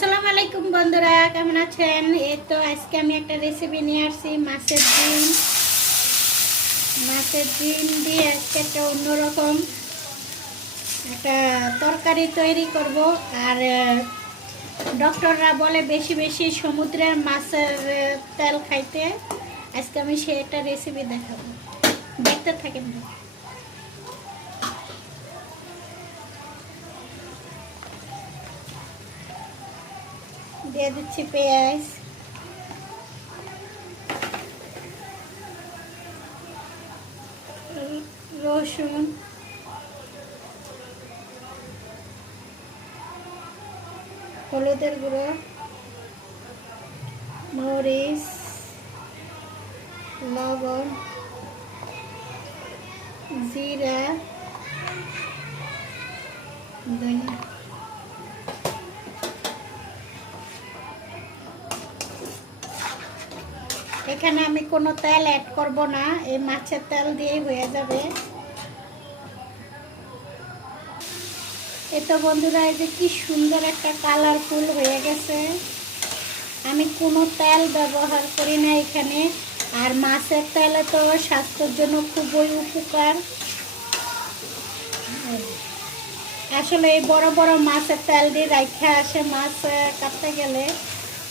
আসসালামু আলাইকুম বন্ধুরা, কেমন আছেন? এই তো আজকে আমি একটা রেসিপি নিয়ে আসছি, মাছের ডিম। মাছের ডিম দিয়ে আজকে একটা অন্যরকম একটা তরকারি তৈরি করব। আর ডক্টররা বলে বেশি বেশি সমুদ্রের মাছের তেল খাইতে। আজকে আমি সে একটা রেসিপি দেখাবো। দেখতে থাকেন। দিয়ে দিচ্ছি পেঁয়াজ। রসুন। হলুদের গুঁড়ো। মরিচ। লবণ। জিরা। ধনিয়া। এখানে আমি কোনো তেল অ্যাড করব না, এই মাছের তেল দিয়েই হয়ে যাবে। এতো বন্ধুরা, এই যে কি সুন্দর একটা কালারফুল হয়ে গেছে। আমি কোনো তেল ব্যবহার করি না এখানে, আর মাছের তেলে তো স্বাস্থ্যের জন্য খুবই উপকার। আসলে এই বড় বড় মাছের তেল দিয়ে রাখা আসে মাছ কাটতে গেলে।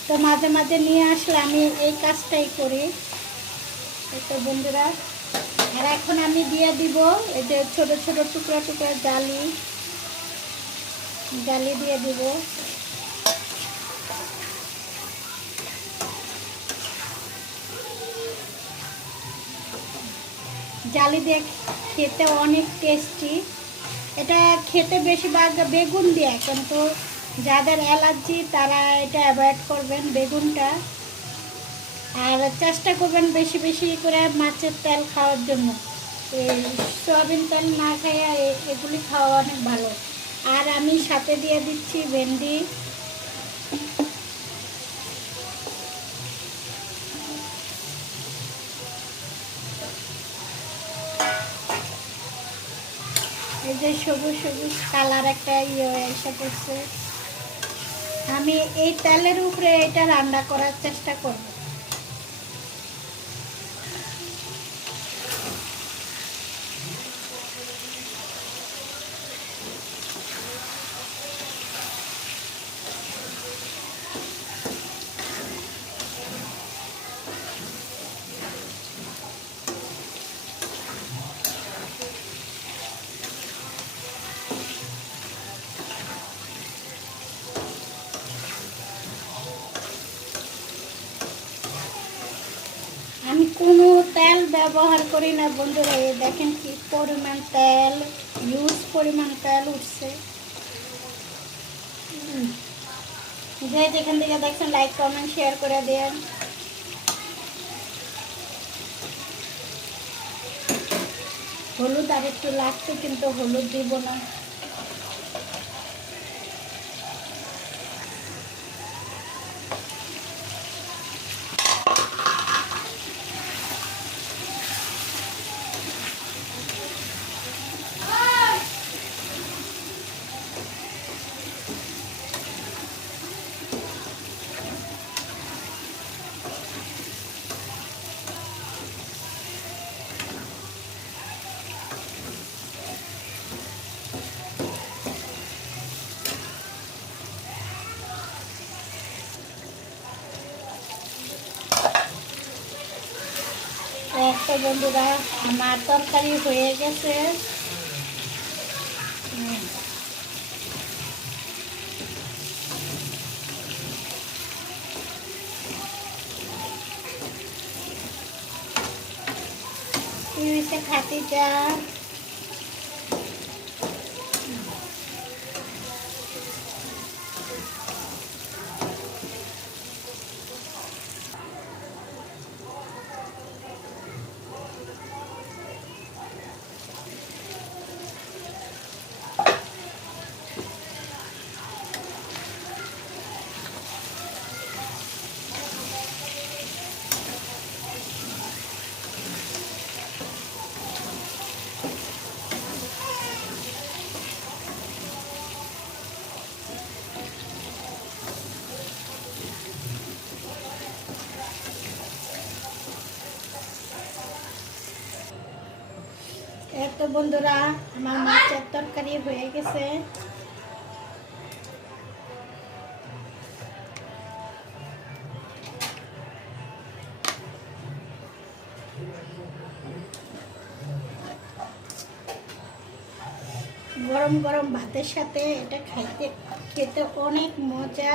তো মাঝে মাঝে নিয়ে আসলে আমি এই কাজটাই করি। তো বন্ধুরা, আর এখন আমি দিয়ে দিব এই যে ছোট ছোট টুকরা টুকরা জালি। জালি দিয়ে দিব। জালি দিয়ে খেতে অনেক টেস্টি এটা খেতে বেশিরভাগ বেগুন দিয়ে, কিন্তু যাদের অ্যালার্জি, তারা এটা অ্যাভয়েড করবেন বেগুনটা। আর চেষ্টা করবেন বেশি বেশি করে মাছের তেল খাওয়ার জন্য। এই সয়াবিন তেল না খাইয়া এগুলি খাওয়া অনেক ভালো। আর আমি সাথে দিয়ে দিচ্ছি ভেন্ডি। এই যে সবুজ সবুজ কালার একটা ইয়ে এসে পড়ছে। আমি এই তেলের উপরে এটা রান্না করার চেষ্টা করব আমি কোনো তেল ব্যবহার করি না বন্ধুরা, এই দেখেন কি পরিমাণ তেল ইউজ পরিমাণ তেল উঠছে। যে যেখান থেকে দেখছেন লাইক কমেন্ট শেয়ার করে দেন। হলুদ আর একটু লাগছে, কিন্তু হলুদ দিব না। তো বন্ধুরা আমার তরকারি হয়ে গেছে হুম। এত বন্ধুরা, আমার মাছের তরকারি হয়ে গেছে। গরম গরম ভাতের সাথে এটা খাইতে খেতে অনেক মজা।